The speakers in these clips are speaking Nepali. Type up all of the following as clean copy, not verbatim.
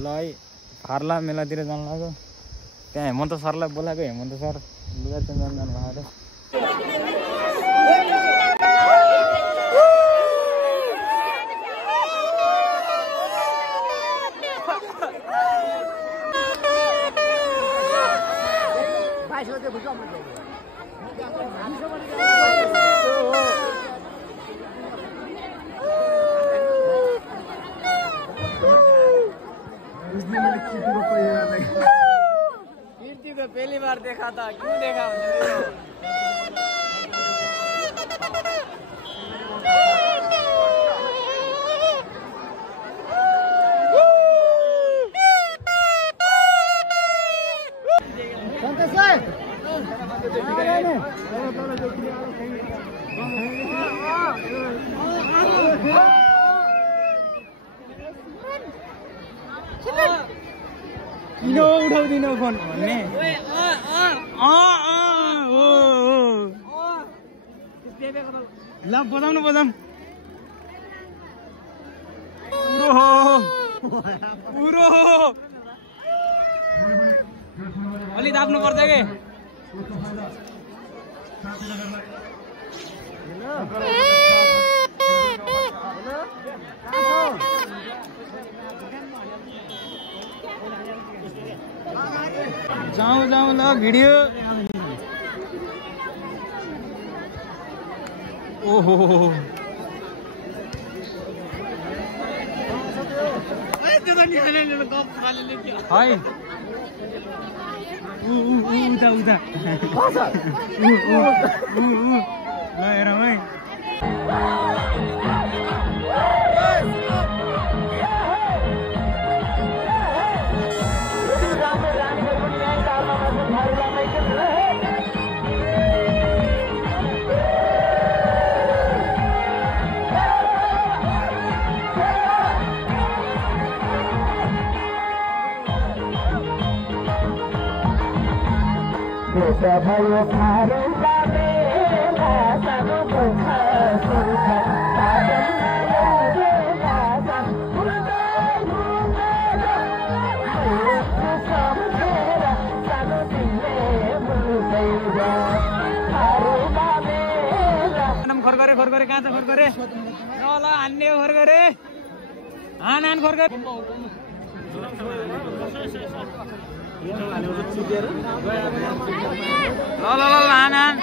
ल है फार्ला मेलातिर जानु लाग्यो त्यहाँ हेमन्त सरलाई बोलाएको हेमन्त सर लुगा चेन्ज गर्न जानु भएको कीर्ति को पहली बार देखा था क्यों देखा किन उठाउँदिन फोन भन्ने ल बजाउनु बजाउनु पुरो अलि दाप्नु पर्छ के जाऊ जाऊ ल भिडियो ओहो हाय उता उता ल हेरौँ है भयो फारुला मेला सानो दुःख सुख खरगरे खरगरे कहाँ छ खरगरे ल हान्ने खरगरे हान हान खरगरे ल ल ल हान हान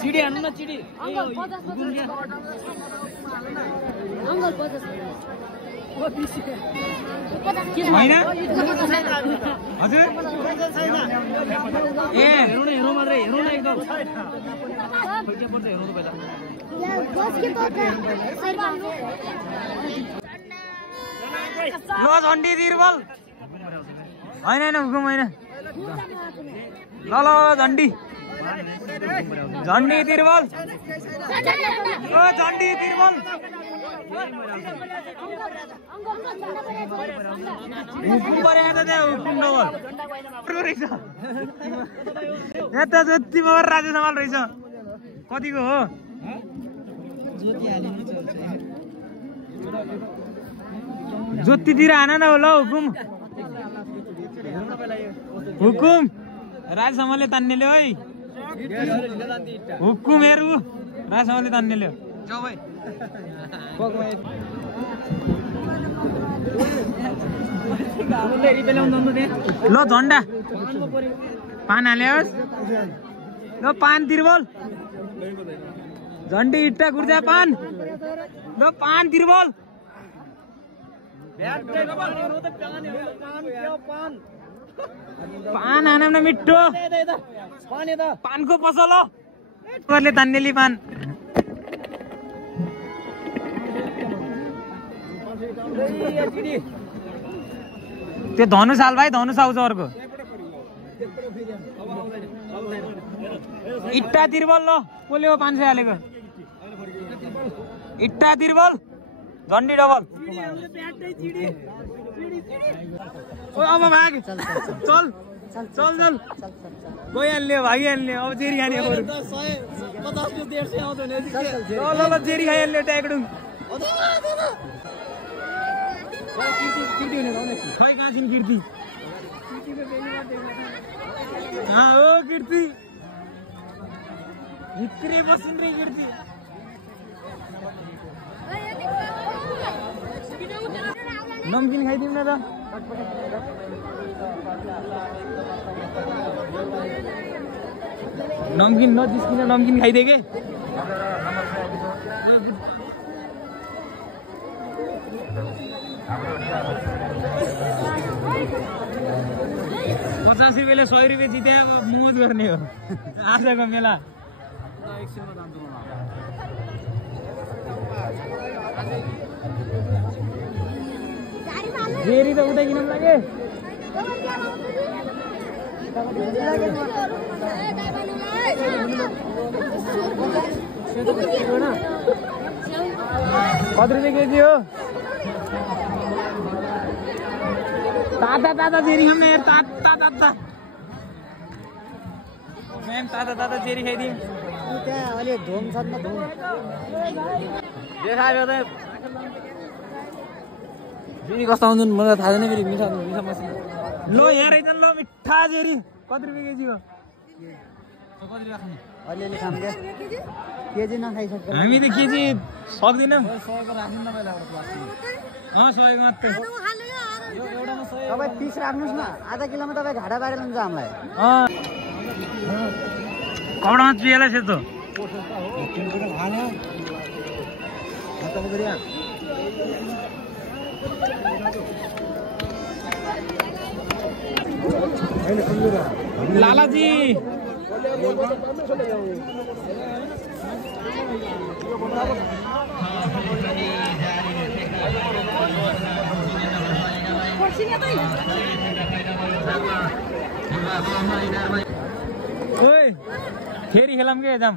चिडी हान्नु न चिडी होइन हजुर ए हेरौँ न हेरौँ मात्रै हेरौँ न एकदम पर्छ हेरौँ त पहिला ल झन्डी तिरबल होइन होइन हुकुम होइन ल ल झन्डी झन्डी तिरबल झन्डी तिरबल हुकुम परेको त त्यहाँ हुकुम डबल रहेछ यहाँ त जति मगर राजा समाल रहेछ कतिको हो ज्योतितिर हान न ल हुकुम हुकुम राजसम्मले तान्ने ल्याऊ है हुकुम हेरु राजसम्मले तान्ने ल्याऊ ल झन्डा पान हाल्योस् ल पान तिरबल झन्डी इट्टा गुर्जा पान ल पान तिरबल पान हानौँ न मिठो पानको पसल ले तान्नेली पान त्यो धनु साल भाइ धनु आउँछ अर्को इट्टा तिरबल ल कसले हो 500 हालेको इट्टा तिरबल झन्डी डबल ओ अब भाग चल चल चल गइहाल्यो भागिहाल्यो अब जेरी खाने अब 150 आउँदैन ल जेरी खाइहाल्यो ट्याकडुङ खै कहाँ छिन् कीर्ति हो कीर्ति भित्रै बसिन् रे कीर्ति नमकिन खाइदिउँ न त नमकिन नजिस्किन नमकिन खाइदिए के 50 रुपियाँले 100 रुपियाँ जिते अब मोज गर्ने हो आजको मेला जेरी त उतै किन लागे कति रुपियाँ केजी हो ताता ताता जेरी खाऊँ यार ताता ताता मैम ताता ताता जेरी खाइदिउँ त्यहाँ अलि धुम छ नि धुम देखायो त फेरि कस्तो आउँछन् मलाई थाहा छैन फेरि मिठा मिठा मसिनो लो यहाँ रहेछन् ल मिठा जेरी कति रुपियाँ केजी हो अलिअलि खाम क्या केजी नखाइसक्यो हामी त केजी सक्दैनौँ 100 को राख्नु तपाईँलाई 100 मात्रै तपाईँ 30 राख्नुहोस् न आधा किलोमा तपाईँ घाटा बारेर हुन्छ हामीलाई कपडा मात्र पिएला सेतो लालाजी फेरि खेलाम के जाम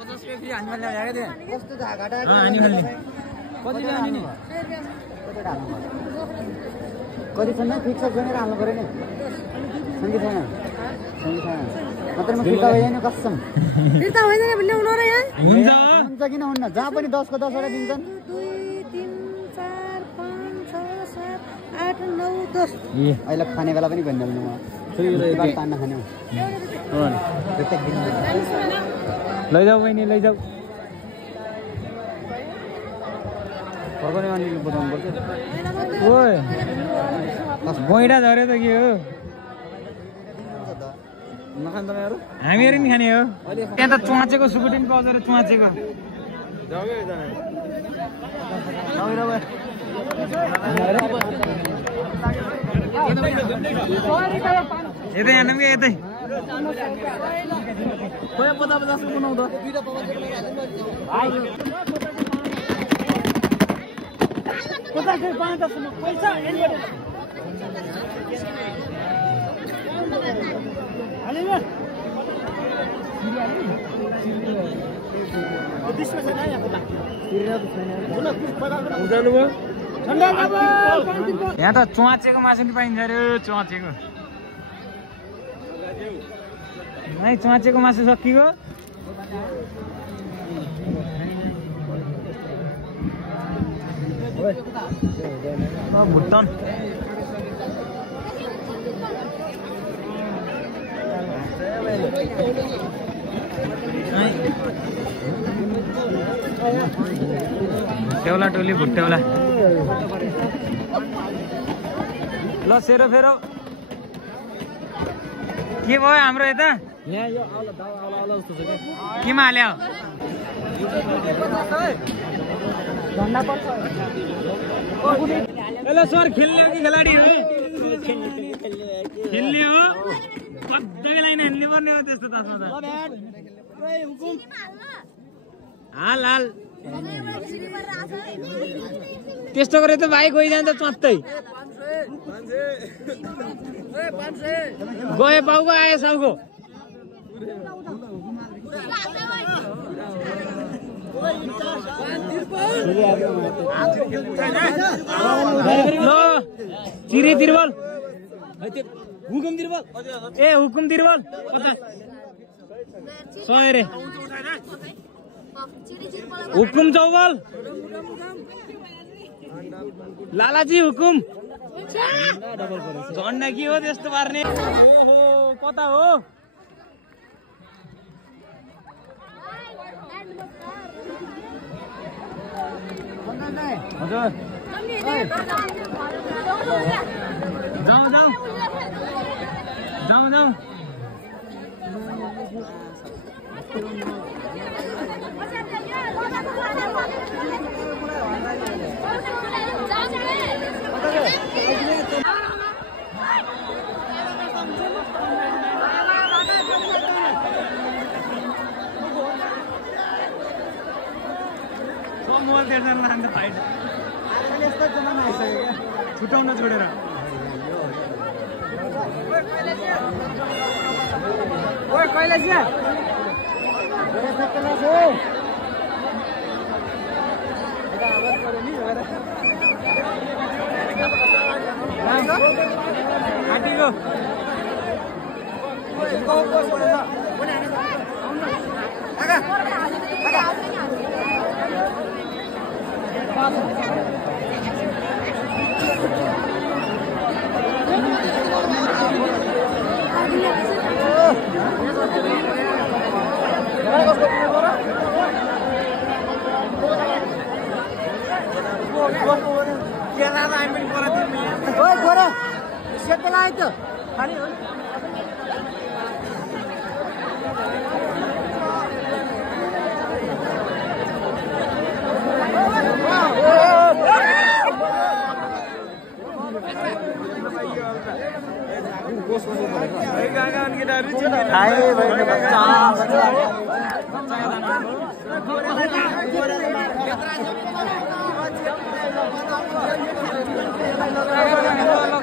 50 रुपियाँ फ्री हान्नु ल्याएको थिएँ कस्तो घाटा कति जाने नि कति छैन फिक्स गरेर हाल्नु पऱ्यो नि सँगै छैन मात्र म फिर्ता होइन कसम फिर्ता होइन ल्याउनु र यहाँ हुन्छ किन हुन्न जहाँ पनि 10 को 10 वटा दिन्छन् 2 3 4 5 6 7 8 9 10 अहिले खाने बेला पनि भन्नु म तान्न खाने प्रत्येक दिन लैजाऊ बहिनी लैजाऊ फर्काउने अनि बताउनु पर्छ ओए गैँडा झऱ्यो त के हो नखान तपाईँहरू हामीहरू नि खाने हो त्यहाँ त चुवाचेको सुकुटिन पाउँछ र चुवाचेको यतै हानौँ क्या यतै खोइ 50 को बनाउँदा यहाँ त चुवाचेको मासु नि पाइन्छ अरे चुवाचेको है चुवाचेको मासु सकियो भुटान भुट्टेौला टोली भुट्टेौला ल सेरो फेरो के भयो हाम्रो यता केमा हाल्यो ल सर खेल्ने हो कि खेलाडी हो खेल्ने हो कतै लाइन हाल्ने पर्ने हो त्यस्तो तासमा त हाल हाल त्यस्तो गरे त भाइ गइजान्छ चत्तै गए पाउको आयो साउको ल चिरे तिरबल हुकुम तिरबल ए हुकुम तिरबल 50 100 रे हुकुम चौबल लालाजी हुकुम झन्डा के हो त्यस्तो पार्ने कता हो हजुर जाऊ जाऊ जाऊ जाऊ मोबाइल तेर्न लान्छ फाइट छुटाउन छोडेर कहिले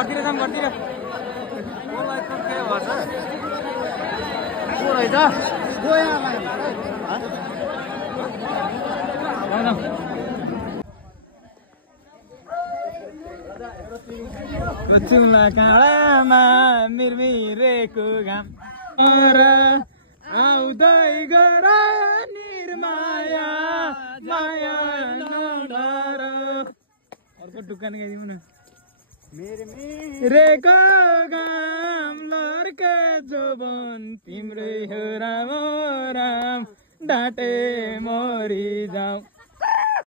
घरतिर जाम घरतिर चुला काँडामा मिरमिरेको घाम आउँदै गर निर्माया माया नडर अर्को टुक्का निकालिदिउँ न रेको घाम लर्के जोबन तिम्रै हो राम राम डाँटे मरि जाऊ